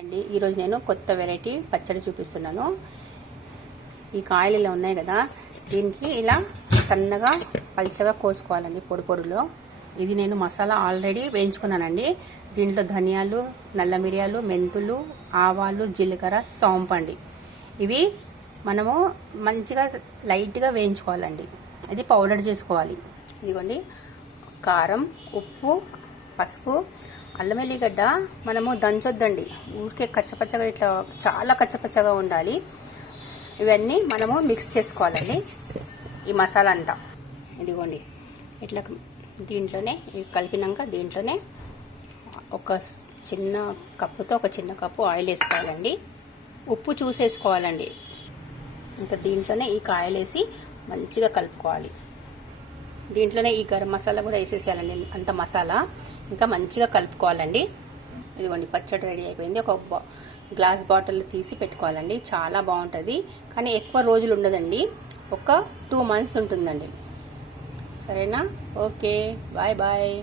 అండి ఈరోజు నేను కొత్త వెరైటీ పచ్చడి చూపిస్తున్నాను. ఈ కాయలు ఇలా ఉన్నాయి కదా, దీనికి ఇలా సన్నగా పల్చగా కోసుకోవాలండి పొడి పొడిలో. ఇది నేను మసాలా ఆల్రెడీ వేయించుకున్నానండి. దీంట్లో ధనియాలు, నల్ల మిరియాలు, మెంతులు, ఆవాలు, జీలకర్ర, సోంపండి ఇవి మనము మంచిగా లైట్గా వేయించుకోవాలండి. ఇది పౌడర్ చేసుకోవాలి. ఇదిగోండి కారం, ఉప్పు, పసుపు, అల్లం వెల్లిగడ్డ మనము దంచొద్దండి, ఊరికే కచ్చపచ్చగా ఇట్లా చాలా కచ్చపచ్చగా ఉండాలి. ఇవన్నీ మనము మిక్స్ చేసుకోవాలండి. ఈ మసాలా అంతా ఇదిగోండి ఇట్లా దీంట్లోనే కలిపినాక దీంట్లోనే ఒక చిన్న కప్పుతో ఒక చిన్న కప్పు ఆయిల్ వేసుకోవాలండి. ఉప్పు చూసేసుకోవాలండి. ఇంకా దీంట్లోనే ఈ కాయలు వేసి మంచిగా కలుపుకోవాలి. దీంట్లోనే ఈ గరం మసాలా కూడా వేసేసేయాలండి. అంత మసాలా ఇంకా మంచిగా కలుపుకోవాలండి. ఇదిగోండి పచ్చడి రెడీ అయిపోయింది. ఒక గ్లాస్ బాటిల్ తీసి పెట్టుకోవాలండి. చాలా బాగుంటుంది, కానీ ఎక్కువ రోజులు ఉండదండి. ఒక 2 months ఉంటుందండి. సరేనా? Okay, bye bye.